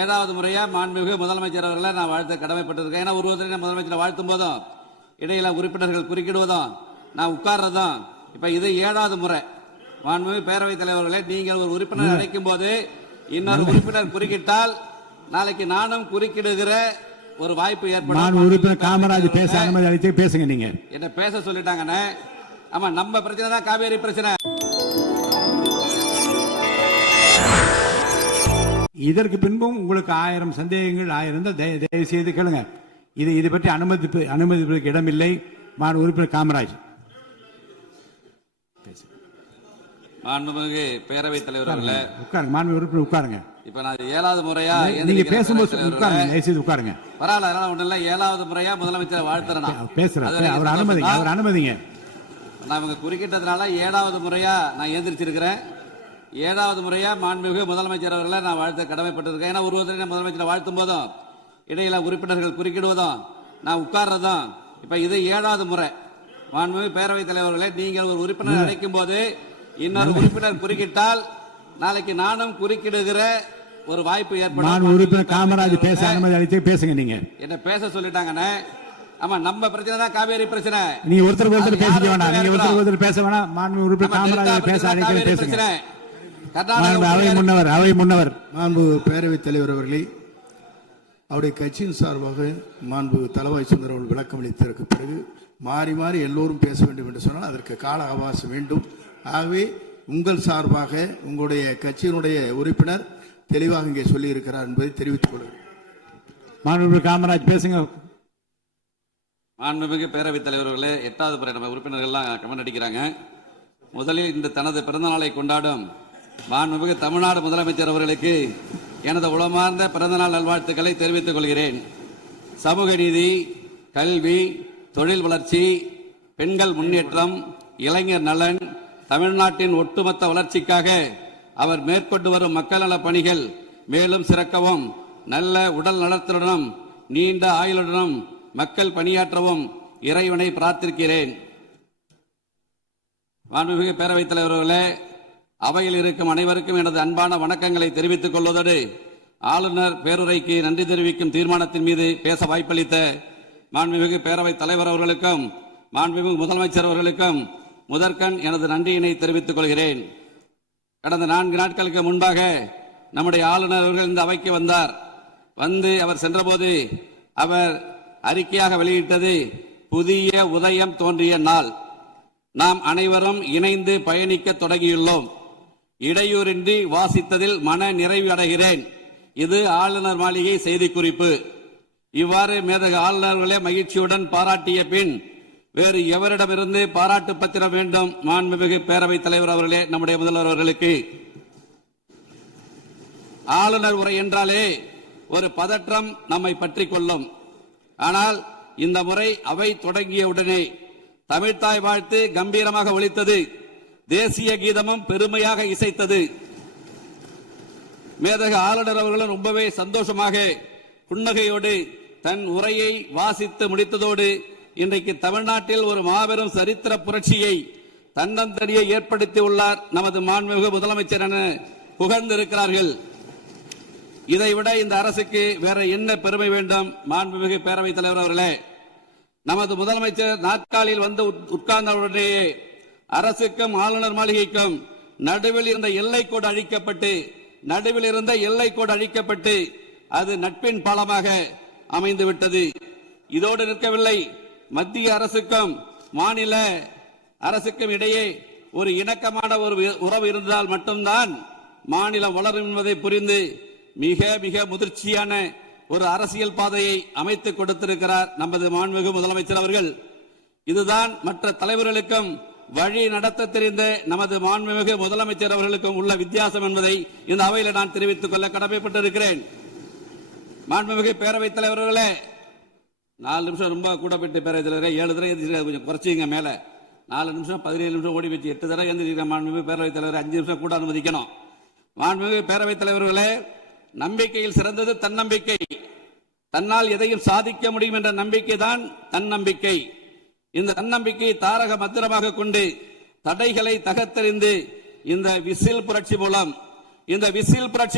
ஏழாவது முறையா மாண்புமிகு முதலமைச்சர் அவர்களை நான் வாழ்த்த கடமைப்பட்டிருக்கேன். ஏன்னா ஒருவரை முதலமைச்சரை வாழ்த்தும் போதும் இடையில உறுப்பினர்கள் குறுக்கிடுவதும் நான் உட்கார்றதும் இப்ப இது 7வது முறை. மாண்புமிகு பேரவைத் தலைவர்களே, நீங்கள் ஒரு உறுப்பினர் அழைக்கும் போது இன்னொரு உறுப்பினர் குறுக்கிட்டால் நாளைக்கு நானும் குறுக்கிடுகிற ஒரு வாய்ப்பு ஏற்படும். உறுப்பினர் காமராஜ் பேச அனுமதி அளித்து பேசுங்க. நீங்க என்ன பேச சொல்லிட்டாங்கன்னு. ஆமா, நம்ம பிரச்சனை தான் காவேரி பிரச்சனை. இதற்கு பின்பும் உங்களுக்கு 1000 சந்தேகங்கள் 1000 தயவு செய்து கேளுங்க. இது பற்றி அனுமதிப்பதற்கு இடமில்லை. உறுப்பினர் காமராஜ். மாண்புமிகு பேரவைத் தலைவர்களே, உட்காருங்க. மாண்புமிகு உறுப்பினர் உட்காருங்க. இப்ப நான் 7வது முறையா நீங்க பேசும்போது உட்காருங்க. தயவு செய்து உட்காருங்க. பரவாயில்ல, அதனால ஒண்ணு இல்ல. 7வது முறையா முதலமைச்சர் வாழ்த்துறேன். பேசுறேன். அவர் அனுமதிங்க. நான் இவங்க குறுக்கிட்டதுனால 7வது முறையா நான் எந்திரிச்சிருக்கிறேன். 7வது முறையா மாண்புமிகு முதலமைச்சர் அவர்களை நான் வாழ்த்த கடமைப்பட்டிருக்கேன். ஏன்னா ஒருவரை முதலமைச்சரை வாழ்த்தும் போதும் இடையில உறுப்பினர்கள் குறுக்கிடுவதும் நான் உட்கார்றதும் இப்ப இது 7வது முறை. மாண்புமிகு பேரவைத் தலைவர்களே, நீங்கள் ஒரு உறுப்பினர் அழைக்கும் போது இன்னொரு உறுப்பினர் குறுக்கிட்டால் நாளைக்கு நானும் குறுக்கிடுகிற ஒரு வாய்ப்பு ஏற்படும். உறுப்பினர் காமராஜ் பேச அனுமதி அளித்து பேசுங்க. நீங்க என்ன பேச சொல்லிட்டாங்கன்னு. ஆமா, நம்ம பிரச்சனை தான் காவேரி பிரச்சனை. நீ ஒருத்தர் பேசிக்க வேண்டாம். நீங்க ஒருத்தர் பேச வேணாம். மாண்பு உறுப்பினர் காமராஜ் பேச அழைக்க பேசுங்க. அவை முன்னவர் மாண்பு பேரவைத் தலைவர் அவர்களே, அவருடைய கட்சியின் சார்பாக மாண்பு தளவாய் சுந்தர் அவர்கள் விளக்கம் அளித்ததற்கு பிறகு மாறி மாறி எல்லோரும் பேச வேண்டும் என்று சொன்னால் அதற்கு கால அவகாசம் வேண்டும். ஆகவே உங்கள் சார்பாக உங்களுடைய கட்சியினுடைய உறுப்பினர் தெளிவாக இங்கே சொல்லி இருக்கிறார் என்பதை தெரிவித்துக் கொள்கிறேன். மாண்புமிகு காமராஜ் பேசுங்க. மாண்புமிகு பேரவைத் தலைவர்களே, 8வது முறை நம்ம உறுப்பினர்கள்லாம் கமெண்ட் அடிக்கிறாங்க. முதலில் இந்த தனது பிறந்த நாளை கொண்டாடும் மாண்புமிகு தமிழ்நாடு முதலமைச்சர் அவர்களுக்கு எனது உளமார்ந்த பிறந்தநாள் நல்வாழ்த்துக்களை தெரிவித்துக் கொள்கிறேன். சமூக நீதி, கல்வி, தொழில் வளர்ச்சி, பெண்கள் முன்னேற்றம், இளைஞர் நலன், தமிழ்நாட்டின் ஒட்டுமொத்த வளர்ச்சிக்காக அவர் மேற்கொண்டு வரும் மக்கள் நல பணிகள் மேலும் சிறக்கவும், நல்ல உடல் நலத்துடனும் நீண்ட ஆயுளுடனும் மக்கள் பணியாற்றவும் இறைவனை பிரார்த்திக்கிறேன். மாண்புமிகு பேரவைத் தலைவர்களே, அவையில் இருக்கும் அனைவருக்கும் எனது அன்பான வணக்கங்களை தெரிவித்துக் கொள்வதோடு ஆளுநர் பேருரைக்கு நன்றி தெரிவிக்கும் தீர்மானத்தின் மீது பேச வாய்ப்பளித்த மாண்புமிகு பேரவைத் தலைவர் அவர்களுக்கும் மாண்புமிகு முதலமைச்சர் அவர்களுக்கும் முதற்கண் எனது நன்றியினை தெரிவித்துக் கொள்கிறேன். கடந்த 4 நாட்களுக்கு முன்பாக நம்முடைய ஆளுநர் அவர்கள் இந்த அவைக்கு வந்தார். அவர் சென்றபோது அவர் அறிக்கையாக வெளியிட்டது புதிய உதயம் தோன்றிய நாள். நாம் அனைவரும் இணைந்து பயணிக்க தொடங்கியுள்ளோம். இடையூறின்றி வாசித்ததில் மன நிறைவு அடைகிறேன். இது ஆளுநர் மாளிகை செய்திக்குறிப்பு. இவ்வாறு மேதகு ஆளுநர்களே மகிழ்ச்சியுடன் பாராட்டிய பின் வேறு எவரிடமிருந்து பாராட்டு பத்திரம் வேண்டும்? மாண்புமிகு பேரவைத் தலைவர் அவர்களே, நம்முடைய முதல்வர் அவர்களுக்கு. ஆளுநர் உரை என்றாலே ஒரு பதற்றம் நம்மை பற்றி கொள்ளும். ஆனால் இந்த முறை அவை தொடங்கிய உடனே தமிழ்த்தாய் வாழ்த்து கம்பீரமாக ஒலித்தது. தேசிய கீதமும் பெருமையாக இசைத்தது. மேதகு ஆளுநர் அவர்களும் ரொம்பவே சந்தோஷமாக புன்னகையோடு தன் உரையை வாசித்து முடித்ததோடு இன்றைக்கு தமிழ்நாட்டில் ஒரு மாபெரும் சரித்திர புரட்சியை தன்னந்தனியே ஏற்படுத்தி உள்ளார் நமது மாண்புமிகு முதலமைச்சர் என புகழ்ந்திருக்கிறார்கள். இதைவிட இந்த அரசுக்கு வேற என்ன பெருமை வேண்டும்? மாண்புமிகு பேரவைத் தலைவர் அவர்களே, நமது முதலமைச்சர் நாற்காலியில் வந்து உட்கார்ந்தவுடனேயே அரசுக்கும் ஆளுநர் மாளிகைக்கும் நடுவில் இருந்த எல்லைக்கோடு அழிக்கப்பட்டு அது நட்பின் பாலமாக அமைந்துவிட்டது. இதோடு நிற்கவில்லை. மத்திய அரசுக்கும் மாநில அரசுக்கும் இடையே ஒரு இணக்கமான ஒரு உறவு இருந்தால் மட்டும்தான் மாநிலம் வளரும் என்பதை புரிந்து மிக மிக முதிர்ச்சியான ஒரு அரசியல் பாதையை அமைத்துக் கொடுத்திருக்கிறார் நமது மாண்புமிகு முதலமைச்சர் அவர்கள். இதுதான் மற்ற தலைவர்களுக்கும் வழி நடத்த தெரிந்த நமது மாண்புமிகு முதலமைச்சர் அவர்களுக்கும் உள்ள வித்தியாசம் என்பதை இந்த அவையில் நான் தெரிவித்துக் கொள்ள கடமைப்பட்டிருக்கிறேன். மாண்புமிகு பேரவைத் தலைவர்களே, 4 நிமிஷம் ரொம்ப கூட போயிட்டு பேரவைத் தலைவரே, 7 தடவை கொஞ்சம் குறைச்சிங்க. மேல 4 நிமிஷம் 17 நிமிஷம் ஓடி வச்சு 8 தடவை எந்திரிக்க மாண்புமிகு பேரவைத் தலைவர் 5 நிமிஷம் கூட அனுமதிக்கணும். மாண்புமிகு பேரவைத் தலைவர்களே, நம்பிக்கையில் சிறந்தது தன்னம்பிக்கை. தன்னால் எதையும் சாதிக்க முடியும் என்ற நம்பிக்கை தான் தன்னம்பிக்கை. இந்த தன்னம்பிக்கை தாரக மந்திரமாக கொண்டு தடைகளை தகர்த்தெறிந்து இந்த விசில் புரட்சி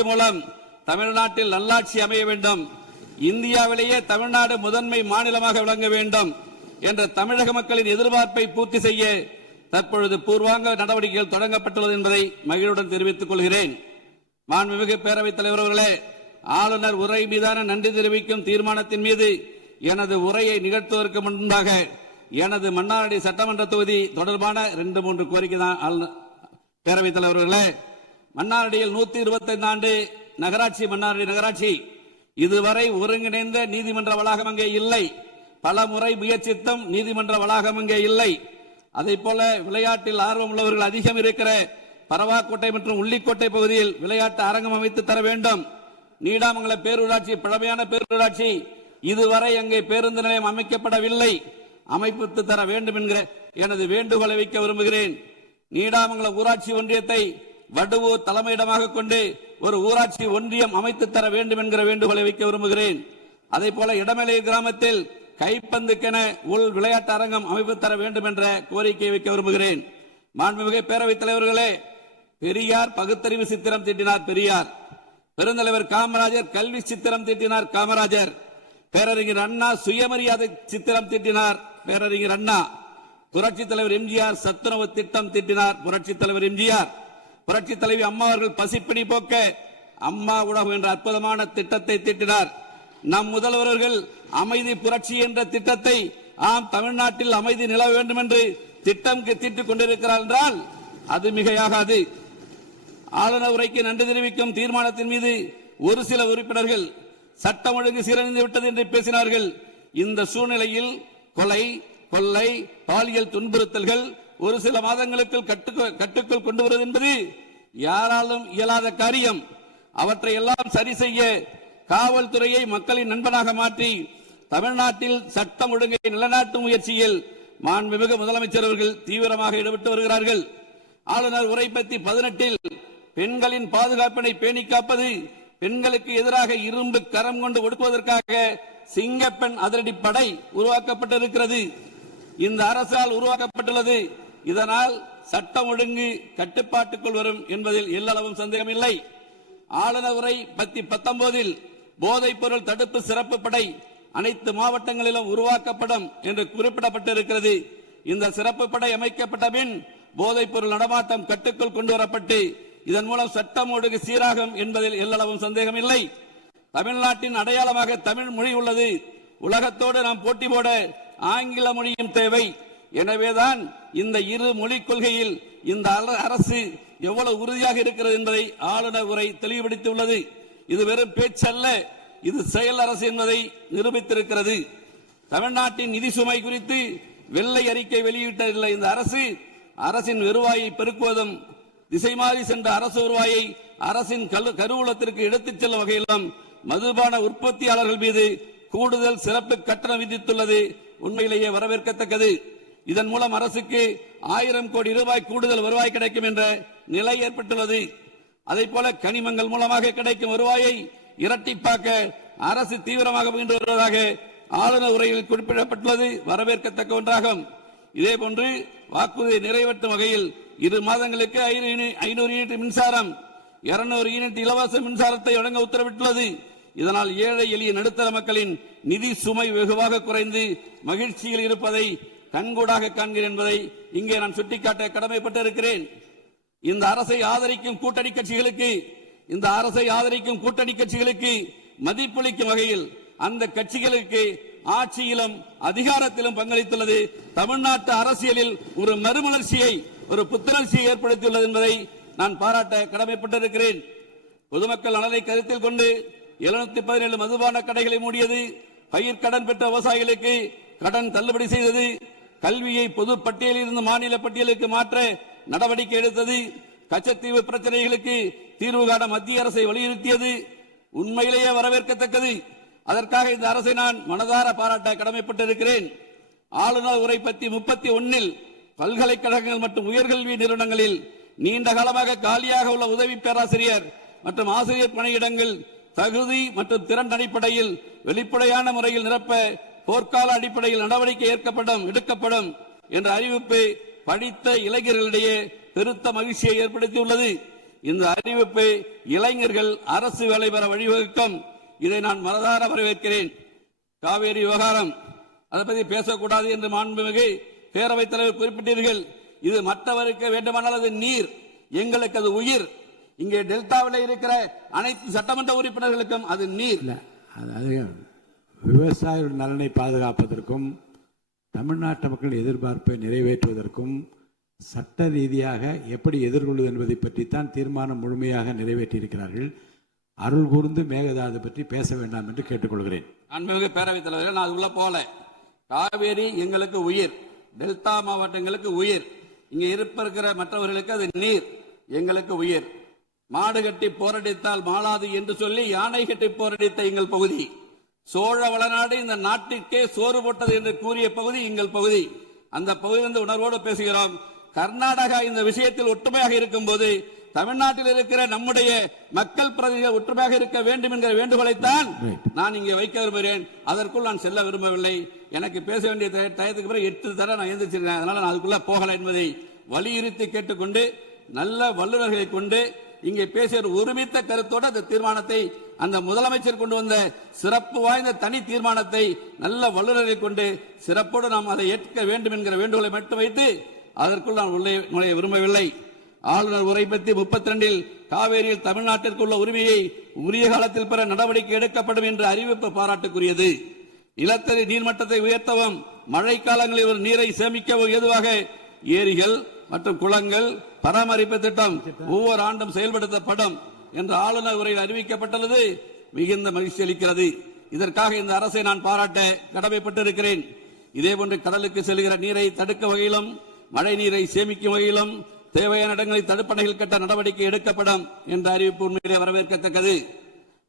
மூலம் தமிழ்நாட்டில் நல்லாட்சி அமைய வேண்டும், இந்தியாவிலேயே தமிழ்நாடு முதன்மை மாநிலமாக விளங்க வேண்டும் என்ற தமிழக மக்களின் எதிர்பார்ப்பை பூர்த்தி செய்ய தற்பொழுது பூர்வாங்க நடவடிக்கைகள் தொடங்கப்பட்டுள்ளது என்பதை மகிழ்வுடன் தெரிவித்துக் கொள்கிறேன். மாண்புமிகு பேரவைத் தலைவர் அவர்களே, ஆளுநர் உரை மீதான நன்றி தெரிவிக்கும் தீர்மானத்தின் மீது எனது உரையை நிகழ்த்துவதற்கு முன்பாக எனது மன்னார்குடி சட்டமன்ற தொகுதி தொடர்பான 2-3 கோரிக்கை தான். பேரவைத் தலைவர்களே, மன்னார்குடியில் 125 ஆண்டு நகராட்சி மன்னார்குடி நகராட்சி. இதுவரை ஒருங்கிணைந்த நீதிமன்ற வளாகம் அங்கே இல்லை. பல முறை முயற்சித்தும் நீதிமன்ற வளாகம் அங்கே இல்லை. அதே போல விளையாட்டில் ஆர்வம் உள்ளவர்கள் அதிகம் இருக்கிற பரவாக்கோட்டை மற்றும் உள்ளிக்கோட்டை பகுதியில் விளையாட்டு அரங்கம் அமைத்து தர வேண்டும். நீடாமங்கல பேரூராட்சி பழமையான பேரூராட்சி, இதுவரை அங்கே பேருந்து நிலையம் அமைக்கப்படவில்லை, அமைப்பித்து தர வேண்டும் என்கிற எனது வேண்டுகோளை வைக்க விரும்புகிறேன். நீடாமங்கல ஊராட்சி ஒன்றியத்தை வடுவூர் தலைமையிடமாக கொண்டு ஒரு ஊராட்சி ஒன்றியம் அமைத்து தர வேண்டும் என்கிற வேண்டுகோளை வைக்க விரும்புகிறேன். அதே போல இடமலை கிராமத்தில் கைப்பந்துக்கென உள் விளையாட்டு அரங்கம் அமைப்பு தர வேண்டும் என்ற கோரிக்கையை வைக்க விரும்புகிறேன். மாண்புமிகு பேரவைத் தலைவர்களே, பெரியார் பகுத்தறிவு சித்திரம் தீட்டினார் பெரியார், பெருந்தலைவர் காமராஜர் கல்வி சித்திரம் தீட்டினார் காமராஜர், பேரறிஞர் அண்ணா சுயமரியாதை சித்திரம் தீட்டினார் பேரறிஞர் அண்ணா, புரட்சித் தலைவர் எம்ஜிஆர் சத்துணவு திட்டம் தீட்டினார் புரட்சித் தலைவர் எம்ஜிஆர், புரட்சித் தலைவி அம்மா அவர்கள் பசிப்பிணி போக்க அம்மா உணவு என்ற அற்புதமான திட்டத்தை தீட்டினார். நம் முதல்வர்கள் அமைதி புரட்சி என்ற திட்டத்தை, ஆம் தமிழ்நாட்டில் அமைதி நிலவ வேண்டும் என்று திட்டம் தீட்டிக் கொண்டிருக்கிறார் என்றால் அது மிகையாகாது. ஆளுநர் உரைக்கு நன்றி தெரிவிக்கும் தீர்மானத்தின் மீது ஒரு சில உறுப்பினர்கள் சட்டம் ஒழுங்கு சீரழிந்து விட்டது என்று பேசினார்கள். இந்த சூழ்நிலையில் கொலை, கொள்ளை, பாலியல் துன்புறுத்தல்கள் ஒரு சில மாதங்களுக்குள் கட்டுக்குள் கொண்டு வருவது என்பது யாராலும் இயலாத காரியம். அவற்றை எல்லாம் சரி செய்ய காவல்துறையை மக்களின் நண்பனாக மாற்றி தமிழ்நாட்டில் சட்டம் ஒழுங்கை நிலைநாட்டும் முயற்சியில் மாண்புமிகு முதலமைச்சர் அவர்கள் தீவிரமாக ஈடுபட்டு வருகிறார்கள். ஆளுநர் உரை பத்தி 18 பெண்களின் பாதுகாப்பினை பேணி காப்பது, பெண்களுக்கு எதிராக இரும்பு கரம் கொண்டு ஒடுக்குவதற்காக சிங்கப்பெண் அதிரடிப்படை உருவாக்கப்பட்டிருக்கிறது. இந்த அரசால் உருவாக்கப்பட்டுள்ளது. இதனால் சட்டம் ஒழுங்கு கட்டுப்பாட்டுக்குள் வரும் என்பதில் எல்லளவும் சந்தேகமில்லை. ஆளுநர் உரை பத்தி 19 போதைப் பொருள் தடுப்பு சிறப்பு படை அனைத்து மாவட்டங்களிலும் உருவாக்கப்படும் என்று குறிப்பிடப்பட்டிருக்கிறது. இந்த சிறப்பு படை அமைக்கப்பட்ட பின் போதைப் பொருள் நடமாட்டம் கட்டுக்குள் கொண்டு வரப்பட்டு இதன் மூலம் சட்டம் ஒழுங்கு சீராகும் என்பதில் எல்லளவும் சந்தேகமில்லை. தமிழ்நாட்டின் அடையாளமாக தமிழ் மொழி உள்ளது. உலகத்தோடு நாம் போட்டி போட ஆங்கில மொழியும் தேவை. எனவேதான் இந்த இரு மொழிக் கொள்கையில் இந்த அரசு எவ்வளவு உறுதியாக இருக்கிறது என்பதை ஆளுநர் உரை தெளிவுபடுத்தியுள்ளது. இது வெறும் பேச்சல்ல, இது செயல் அரசு என்பதை நிரூபித்திருக்கிறது. தமிழ்நாட்டின் நிதி சுமை குறித்து வெள்ளை அறிக்கை வெளியிட்டுள்ள இந்த அரசு அரசின் வருவாயை பெருக்குவதும் திசை மாறி சென்ற அரசு வருவாயை அரசின் கருவூலத்திற்கு எடுத்துச் செல்லும் வகையிலும் மதுபான உற்பத்தியாளர்கள் மீது கூடுதல் சிறப்பு கட்டணம் விதித்துள்ளது உண்மையிலேயே வரவேற்கத்தக்கது. இதன் மூலம் அரசுக்கு 1000 கோடி ரூபாய் கூடுதல் வருவாய் கிடைக்கும் என்ற நிலை ஏற்பட்டுள்ளது. அதே போல கனிமங்கள் மூலமாக கிடைக்கும் வருவாயை இரட்டிப்பாக்க அரசு தீவிரமாக முயன்று வருவதாக ஆளுநர் உரையில் குறிப்பிடப்பட்டுள்ளது வரவேற்கத்தக்க ஒன்றாகும். இதேபோன்று வாக்குறுதியை நிறைவேற்றும் வகையில் 2 மாதங்களுக்கு 500 யூனிட் மின்சாரம், 200 யூனிட் இலவச மின்சாரத்தை வழங்க உத்தரவிட்டுள்ளது. இதனால் ஏழை எளிய நடுத்தர மக்களின் நிதி சுமை வெகுவாக குறைந்து மகிழ்ச்சியில் இருப்பதை கண்கூடாக காண்கிறேன் என்பதை இங்கே நான் சுட்டிக்காட்ட கடமைப்பட்டிருக்கிறேன். இந்த அரசை ஆதரிக்கும் கூட்டணி கட்சிகளுக்கு மதிப்பளிக்கும் வகையில் அந்த கட்சிகளுக்கு ஆட்சியிலும் அதிகாரத்திலும் பங்களித்துள்ளது தமிழ்நாட்டு அரசியலில் ஒரு மறுமலர்ச்சியை, ஒரு புத்துணர்ச்சியை ஏற்படுத்தியுள்ளது என்பதை நான் பாராட்ட கடமைப்பட்டிருக்கிறேன். பொதுமக்கள் நலனை கருத்தில் கொண்டு 717 மதுபான கடைகளை மூடியது, பயிர்க்கடன் பெற்ற விவசாயிகளுக்கு கடன் தள்ளுபடி செய்தது, கல்வியை பொது பட்டியலில் இருந்து மாநில பட்டியலுக்கு மாற்ற நடவடிக்கை எடுத்தது, கச்சத்தீவு பிரச்சனைகளுக்கு தீர்வு காண மத்திய அரசை வலியுறுத்தியது உண்மையிலேயே வரவேற்கத்தக்கது. அதற்காக இந்த அரசை நான் மனதார பாராட்ட கடமைப்பட்டிருக்கிறேன். ஆளுநர் உரை பத்தி 31 பல்கலைக்கழகங்கள் மற்றும் உயர்கல்வி நிறுவனங்களில் நீண்ட காலமாக காலியாக உள்ள உதவி பேராசிரியர் மற்றும் ஆசிரியர் பணியிடங்கள் தகுதி மற்றும் திறன் அடிப்படையில் வெளிப்படையான முறையில் நிரப்ப போர்க்கால அடிப்படையில் நடவடிக்கை எடுக்கப்படும் என்ற அறிவிப்பு படித்த இளைஞர்களிடையே பெருத்த மகிழ்ச்சியை ஏற்படுத்தியுள்ளது. இந்த அறிவிப்பு இளைஞர்கள் அரசு வேலை பெற வழிவகுக்கும். இதை நான் மனதார வரவேற்கிறேன். காவேரி விவகாரம் அதை பற்றி பேசக்கூடாது என்று மாண்புமிகு பேரவைத் தலைவர் குறிப்பிட்டீர்கள். இது மற்றவருக்கு வேண்டுமானால் அது நீர், எங்களுக்கு அது உயிர். இங்கே டெல்டாவில் இருக்கிற அனைத்து சட்டமன்ற உறுப்பினர்களுக்கும் அது நீர். விவசாய நலனை பாதுகாப்பதற்கும் தமிழ்நாட்டு மக்கள் எதிர்பார்ப்பை நிறைவேற்றுவதற்கும் சட்ட ரீதியாக எப்படி எதிர்கொள்வது என்பதை பற்றித்தான் தீர்மானம் முழுமையாக நிறைவேற்றியிருக்கிறார்கள். அருள் கூர்ந்து மேகதாது பற்றி பேச வேண்டாம் என்று கேட்டுக்கொள்கிறேன். அன்புமிகு பேரவைத் தலைவர்கள், நான் உள்ள போல காவேரி எங்களுக்கு உயிர், டெல்டா மாவட்டங்களுக்கு உயிர், இங்க இருக்கிற மற்றவர்களுக்கு அது நீர், எங்களுக்கு உயிர். மாடு கட்டி போரடித்தால் மாளாது என்று சொல்லி யானை கட்டி போரடித்த எங்கள் பகுதி, சோழ வளநாடு இந்த நாட்டிற்கே சோறு போட்டது என்று கூறிய பகுதி எங்கள் பகுதி. அந்த பகுதியிலிருந்து உணர்வோடு பேசுகிறோம். கர்நாடகா இந்த விஷயத்தில் ஒற்றுமையாக இருக்கும் போது தமிழ்நாட்டில் இருக்கிற நம்முடைய மக்கள் பிரதிநிதிகள் ஒற்றுமையாக இருக்க வேண்டும் என்கிற வேண்டுகோளைத்தான் நான் இங்கே வைக்க விரும்புகிறேன். அதற்குள் நான் செல்ல விரும்பவில்லை. எனக்கு பேச வேண்டிய டயத்துக்கு பிறகு 8 தடவை நான் எழுந்திருச்சிருக்கேன். அதனால நான் அதுக்குள்ள போகல என்பதை வலியுறுத்தி கேட்டுக்கொண்டு நல்ல வல்லுநர்களை கொண்டு இங்கே பேசிய ஒருமித்த கருத்தோடு அந்த தீர்மானத்தை, அந்த முதலமைச்சர் கொண்டு வந்த சிறப்பு வாய்ந்த தனி தீர்மானத்தை நல்ல வல்லுநர்களை கொண்டு சிறப்போடு நாம் அதை ஏற்க வேண்டும் என்கிற வேண்டுகோளை மட்டும் வைத்து அதற்குள் நான் உள்ளே நுழைய விரும்பவில்லை. ஆளுநர் உரை பற்றி 32 காவேரியில் தமிழ்நாட்டிற்கு உள்ள உரிமையை உரிய காலத்தில் பெற நடவடிக்கை எடுக்கப்படும் என்ற அறிவிப்பு பாராட்டுக்குரியது. நிலத்தடி நீர்மட்டத்தை உயர்த்தவும் மழை காலங்களில் ஒரு நீரை சேமிக்கவும் ஏதுவாக ஏரிகள் மற்றும் குளங்கள் பராமரிப்பு திட்டம் ஒவ்வொரு ஆண்டும் செயல்படுத்தப்படும் என்ற ஆளுநர் உரையில் அறிவிக்கப்பட்டுள்ளது மிகுந்த மகிழ்ச்சி அளிக்கிறது. இதற்காக இந்த அரசை நான் பாராட்ட கடமைப்பட்டிருக்கிறேன். இதேபோன்று கடலுக்கு செல்கிற நீரை தடுக்க வகையிலும் மழை நீரை சேமிக்கும் வகையிலும் தேவையான இடங்களில் தடுப்பணைகள் கட்ட நடவடிக்கை எடுக்கப்படும் என்ற அறிவிப்பு உண்மையிலே வரவேற்கத்தக்கது.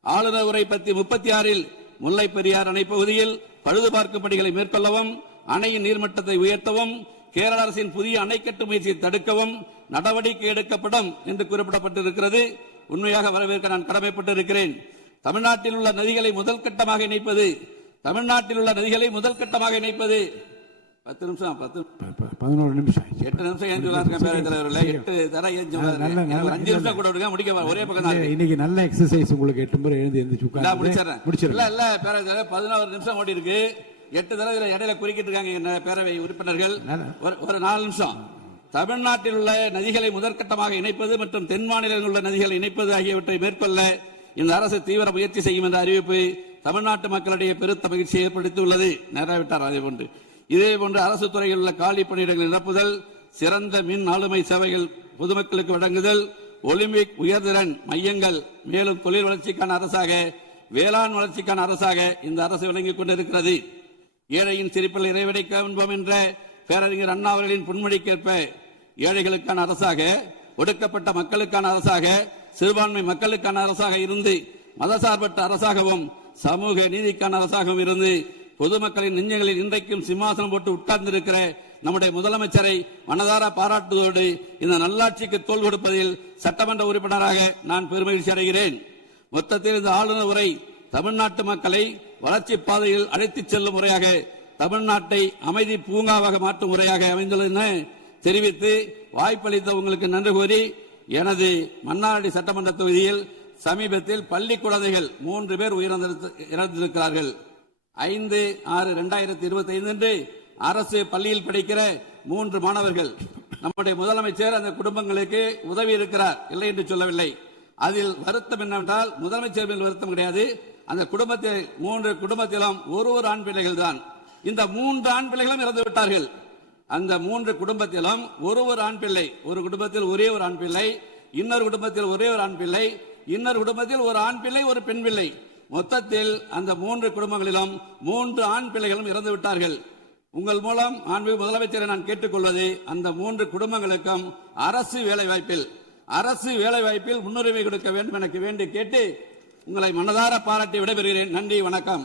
ஆளுநர் உரை பற்றி 36 முல்லை பெரியார் அணை பகுதியில் பழுது பார்க்கும் பணிகளை மேற்கொள்ளவும் அணையின் நீர்மட்டத்தை உயர்த்தவும் கேரள அரசின் புதிய அணை கட்டும் முயற்சியை தடுக்கவும் நடவடிக்கை எடுக்கப்படும் என்று குறிப்பிடப்பட்டிருக்கிறது. உண்மையாக வரவேற்க நான் கடமைப்பட்டிருக்கிறேன். தமிழ்நாட்டில் உள்ள நதிகளை முதல் கட்டமாக இணைப்பது 11 நிமிஷம் 8 நிமிஷம் ஏஞ்சுவாங்க பேரவைத் தலைவர்களே. 8 தடவை ஏஞ்சுவாங்க. 5 நிமிஷம் கூட விடுங்க, முடிக்க ஒரே பக்கம் தான். இன்னைக்கு நல்ல எக்ஸசைஸ் உங்களுக்கு 8 முறை எழுந்து எந்திரிச்சு முடிச்சிடறேன். இல்ல பேரவைத் தலைவர் 11 நிமிஷம் ஓடி இருக்கு. 8 தடவை இடையில குறுக்கிட்டு இருக்காங்க பேரவை உறுப்பினர்கள். ஒரு 4 நிமிஷம். தமிழ்நாட்டில் உள்ள நதிகளை முதற்கட்டமாக இணைப்பது மற்றும் தென் மாநிலங்களில் உள்ள நதிகளை இணைப்பது ஆகியவற்றை மேற்கொள்ள இந்த அரசு தீவிர முயற்சி செய்யும் என்ற அறிவிப்பு தமிழ்நாட்டு மக்களிடையே பெருத்த மகிழ்ச்சியை ஏற்படுத்தியுள்ளது. நிறைவேற்றார். அதேபோன்று இதேபோன்று அரசு துறையில் உள்ள காலி பணியிடங்கள் நிரப்புதல், சிறந்த மின் ஆளுமை சேவைகள் பொதுமக்களுக்கு வழங்குதல், ஒலிம்பிக் உயர்திறன் மையங்கள், மேலும் தொழில் வளர்ச்சிக்கான அரசாக வேளாண் வளர்ச்சிக்கான அரசாக இந்த அரசு விளங்கிக் கொண்டிருக்கிறது. ஏழையின் சிரிப்பில் இறைவடைக்க என்போம் என்ற பேரறிஞர் அண்ணா அவர்களின் பொன்மொழிக்கேற்ப ஏழைகளுக்கான அரசாக, ஒடுக்கப்பட்ட மக்களுக்கான அரசாக, சிறுபான்மை மக்களுக்கான அரசாக இருந்து மதசார்பற்ற அரசாகவும் சமூக நீதிக்கான அரசாகவும் இருந்து பொதுமக்களின் நெஞ்சங்களில் இன்றைக்கும் சிம்மாசனம் போட்டு உட்கார்ந்திருக்கிற நம்முடைய முதலமைச்சரை மனதார பாராட்டுவதோடு இந்த நல்லாட்சிக்கு தோள் கொடுப்பதில் சட்டமன்ற உறுப்பினராக நான் பெருமகிழ்ச்சி அடைகிறேன். மொத்தத்தில் இந்த ஆளுநர் உரை தமிழ்நாட்டு மக்களை வளர்ச்சி பாதையில் அழைத்துச் செல்லும் முறையாக, தமிழ்நாட்டை அமைதி பூங்காவாக மாற்றும் முறையாக அமைந்துள்ளது என தெரிவித்து வாய்ப்பளித்த உங்களுக்கு நன்றி கூறி, எனது மன்னார்குடி சட்டமன்ற தொகுதியில் சமீபத்தில் பள்ளி குழந்தைகள் 3 பேர் இறந்திருக்கிறார்கள். 5/6/2025 அன்று அரசு பள்ளியில் படிக்கிற 3 மாணவர்கள். நம்முடைய முதலமைச்சர் அந்த குடும்பங்களுக்கு உதவி இருக்கிறார், இல்லை என்று சொல்லவில்லை. அதில் வருத்தம் என்னவென்றால் முதலமைச்சர் மேல் வருத்தம் கிடையாது. அந்த குடும்பத்தில் 3 குடும்பத்திலும் ஒரு ஆண் பிள்ளைகள் தான். இந்த 3 ஆண் பிள்ளைகளும் இறந்து விட்டார்கள். அந்த 3 குடும்பத்திலும் ஒரு ஆண் பிள்ளை, ஒரு குடும்பத்தில் ஒரே ஒரு ஆண் பிள்ளை, இன்னொரு குடும்பத்தில் ஒரே ஒரு ஆண் பிள்ளை, இன்னொரு குடும்பத்தில் ஒரு ஆண் பிள்ளை ஒரு பெண் பிள்ளை. மொத்தத்தில் அந்த 3 குடும்பங்களிலும் 3 ஆண் பிள்ளைகளும் இறந்து விட்டார்கள். உங்கள் மூலம் மாண்புமிகு முதலமைச்சரை நான் கேட்டுக்கொள்வது, அந்த 3 குடும்பங்களுக்கும் அரசு வேலைவாய்ப்பில் முன்னுரிமை கொடுக்க வேண்டும் எனக்கு வேண்டி கேட்டு உங்களை மனதார பாராட்டி விடைபெறுகிறேன். நன்றி, வணக்கம்.